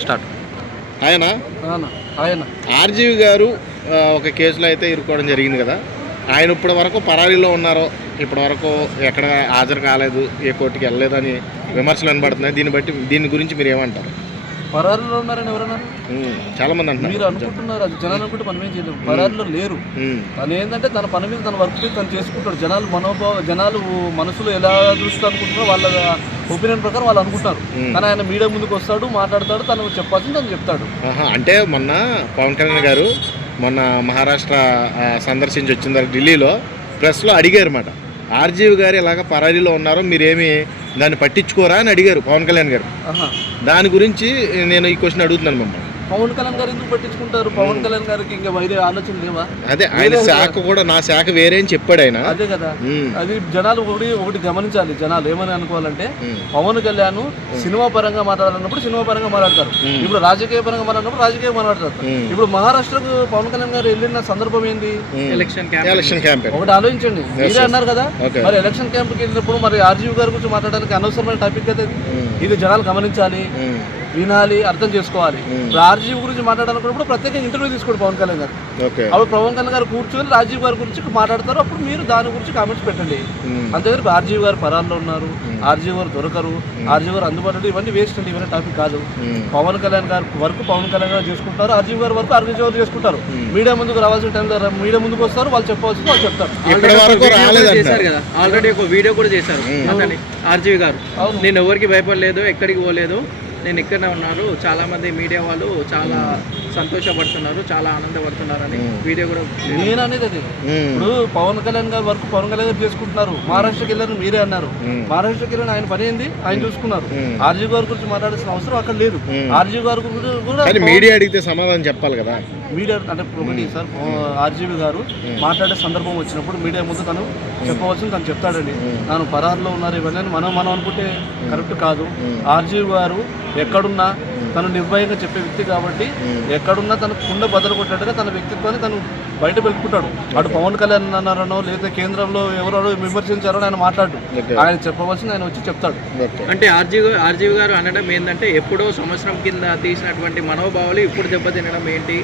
Start. ఆయన ఆయన RGV గారు ఒక కేసులో అయితే ఇరుక్కోవడం జరిగింది కదా. ఆయన ఇప్పటి వరకు పరారీలో ఉన్నారో, ఇప్పటి వరకు ఎక్కడ హాజరు కాలేదు, ఏ కోర్టుకి వెళ్ళలేదు అని విమర్శలు వినబడుతున్నాయి. దీని గురించి మీరు ఏమంటారు? పరారులో ఉన్నారని ఎవరన్నారు? చాలా మంది అంటున్నారు. మీరు అనుకుంటున్నారు, అది జనాలు అనుకుంటే మనం ఏం చేయలేము. పరారులో లేరు. తను ఏంటంటే తన పని మీద తన వర్క్ మీద తను చేసుకుంటాడు. జనాలు మనసులో ఎలా చూస్తూ అనుకుంటున్నారో వాళ్ళ ఒపీనియన్ ప్రకారం వాళ్ళు అనుకుంటారు. కానీ ఆయన మీడియా ముందుకు వస్తాడు, మాట్లాడతాడు, తను చెప్పాల్సింది తను చెప్తాడు. అంటే మొన్న పవన్ కళ్యాణ్ గారు మొన్న మహారాష్ట్ర సందర్శించి వచ్చిన తర్వాత ఢిల్లీలో ప్రెస్లో అడిగారు అన్నమాట, ఆర్జీవి గారు ఇలాగ పరారీలో ఉన్నారో మీరేమి దాన్ని పట్టించుకోరా అని అడిగారు పవన్ కళ్యాణ్ గారు. దాని గురించి నేను ఈ క్వశ్చన్ అడుగుతున్నాను మిమ్మల్ని. పవన్ కళ్యాణ్ గారు ఎందుకు పట్టించుకుంటారు? పవన్ కళ్యాణ్ గారికి ఇంకా వేరే ఆలోచన లేవా? అదే ఆయన శాఖ కూడా నా శాఖ వేరే అని చెప్పాడు ఆయన. అదే కదా, అది జనాలు ఒకటి గమనించాలి. జనాలు ఏమని అనుకోవాలంటే, పవన్ కళ్యాణ్ సినిమా పరంగా మాట్లాడాలన్నప్పుడు సినిమా పరంగా మాట్లాడతారు, ఇప్పుడు రాజకీయ పరంగా మాట్లాడినప్పుడు రాజకీయ మాట్లాడతారు. ఇప్పుడు మహారాష్ట్రకు పవన్ కళ్యాణ్ గారు వెళ్ళిన సందర్భం ఏంది? Election camp. ఒకటి ఆలోచించండి, మీరే అన్నారు కదా, మరి ఎలక్షన్ క్యాంప్కి వెళ్ళినప్పుడు మరి ఆర్జీవి గారి గురించి మాట్లాడడానికి అనవసరమైన టాపిక్ కదా ఇది. జనాలు గమనించాలి, వినాలి, అర్థం చేసుకోవాలి. రాజీవ్ గురించి మాట్లాడాలనుకున్నప్పుడు ప్రత్యేకంగా ఇంటర్వ్యూ తీసుకోండి పవన్ కళ్యాణ్ గారు. అప్పుడు పవన్ కళ్యాణ్ గారు కూర్చొని రాజీవ్ గారి గురించి మాట్లాడతారు, అప్పుడు మీరు దాని గురించి కామెంట్స్ పెట్టండి. అంతేగాని ఆర్జీవి గారు పరాల్లో ఉన్నారు, ఆర్జీవి గారు దొరకరు, ఆర్జీవి గారు అందుబాటులో, ఇవన్నీ వేస్ట్ అండి, ఇవన్నీ టాపిక్ కాదు. పవన్ కళ్యాణ్ గారు వర్క్ పవన్ కళ్యాణ్ గారు చేసుకుంటారు, ఆర్జీవి గారు వర్క్ ఆర్జీవి గారు చేసుకుంటారు. మీడియా ముందుకు రావాల్సిన టైంలో మీడియా ముందుకు వస్తారు, వాళ్ళు చెప్పవలసింది వాళ్ళు చెప్తారు. ఆల్రెడీ ఒక వీడియో కూడా చేశారు ఆర్జీవి గారు. నేను ఎవరికి భయపడలేదు, ఎక్కడికి పోలేదు, నేను ఇక్కడనే ఉన్నారు, చాలా మంది మీడియా వాళ్ళు చాలా సంతోషపడుతున్నారు, చాలా ఆనందపడుతున్నారు అని వీడియో కూడా. నేను అనేది అది, ఇప్పుడు పవన్ కళ్యాణ్ గారు వర్క్ పవన్ కళ్యాణ్ గారు చేసుకుంటున్నారు. మహారాష్ట్రకి వెళ్ళారు, మీరే అన్నారు. మహారాష్ట్రకి వెళ్ళిన ఆయన పని ఏంది, ఆయన చూసుకున్నారు. ఆర్జీవి గారి గురించి మాట్లాడాల్సిన అవసరం అక్కడ లేదు. ఆర్జీవి గారి గురించి కూడా మీడియా అడిగితే సమాధానం చెప్పాలి కదా. మీడియా అంటే ఒకటి సార్, ఆర్జీవి గారు మాట్లాడే సందర్భం వచ్చినప్పుడు మీడియా ముందు తను చెప్పవలసింది తను చెప్తాడండి. తాను పరారులో ఉన్నారు ఇవన్నీ మనం అనుకుంటే కరెక్ట్ కాదు. ఆర్జీవి గారు ఎక్కడున్నా తను నిర్భయంగా చెప్పే వ్యక్తి కాబట్టి, ఎక్కడున్నా తన కుండ బదులు కొట్టాడుగా తన వ్యక్తిత్వాన్ని తను బయట పెట్టుకుంటాడు. అటు పవన్ కళ్యాణ్ అన్నారనో లేదా కేంద్రంలో ఎవరో విమర్శించారో ఆయన మాట్లాడు, ఆయన చెప్పవలసింది ఆయన వచ్చి చెప్తాడు. అంటే ఆర్జీవి గారు అనడం ఏంటంటే, ఎప్పుడో సంవత్సరం కింద తీసినటువంటి మనోభావాలు ఇప్పుడు దెబ్బతినడం ఏంటి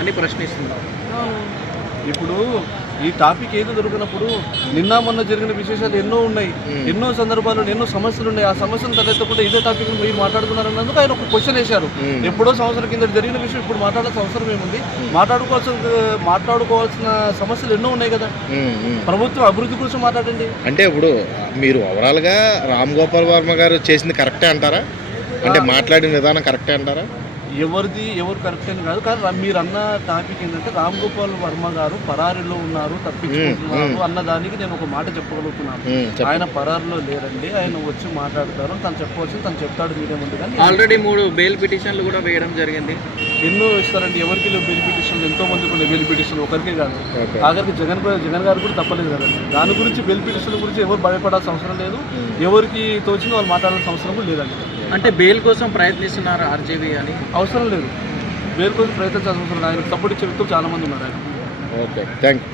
అని ప్రశ్నిస్తున్నారు. ఇప్పుడు ఈ టాపిక్ ఏదో దొరికినప్పుడు నిన్న మొన్న జరిగిన విశేషాలు ఎన్నో ఉన్నాయి, ఎన్నో సందర్భాలు, ఎన్నో సమస్యలు ఉన్నాయి. ఆ సమస్యను తలెత్తకుండా ఇదే టాపిక్ మీరు మాట్లాడుతున్నారన్నందుకు ఆయన ఒక క్వశ్చన్ వేశారు. ఎప్పుడో సంవత్సరం కింద జరిగిన విషయం ఇప్పుడు మాట్లాడాల్సిన అవసరం ఏముంది? మాట్లాడుకోవాల్సిన సమస్యలు ఎన్నో ఉన్నాయి కదా. ప్రభుత్వం అభివృద్ధి గురించి మాట్లాడండి. అంటే ఇప్పుడు మీరు ఓవరాల్గా రామ్ గోపాల్ వర్మ గారు చేసింది కరెక్టే అంటారా? అంటే మాట్లాడిన విధానం కరెక్టే అంటారా? ఎవరు కరెక్ట్ అని కాదు, కానీ మీరు అన్న టాపిక్ ఏంటంటే రామ్ గోపాల్ వర్మ గారు పరారీలో ఉన్నారు, తప్పించుకుంటున్నారు అన్న దానికి నేను ఒక మాట చెప్పగలుగుతున్నాను. ఆయన పరారీలో లేరండి, ఆయన వచ్చి మాట్లాడతారు, తను చెప్పవలసింది తను చెప్తాడు మీడియా ముందు. కానీ ఆల్రెడీ 3 బెయిల్ పిటిషన్లు కూడా వేయడం జరిగింది. ఎన్నో ఇస్తారండి, ఎవరికి బెయిల్ పిటిషన్లు ఎంతో మందికి ఉన్నాయి. బెయిల్ పిటిషన్లు ఒకరికే కాదు, ఆఖరికి జగన్ గారు కూడా తప్పలేదు కదండి. దాని గురించి బెయిల్ పిటిషన్ల గురించి ఎవరు భయపడాల్సిన అవసరం లేదు, ఎవరికి తోచింది వాళ్ళు మాట్లాడాల్సిన అవసరం కూడా లేదండి. అంటే బెయిల్ కోసం ప్రయత్నిస్తున్నారు ఆర్జీవి అని అవసరం లేదు, బెయిల్ కోసం ప్రయత్నించాల్సిన అవసరం లేదు. ఆయన సపోర్ట్ ఇచ్చే వ్యక్తులు చాలా మంది ఉన్నారు. Okay, thank you.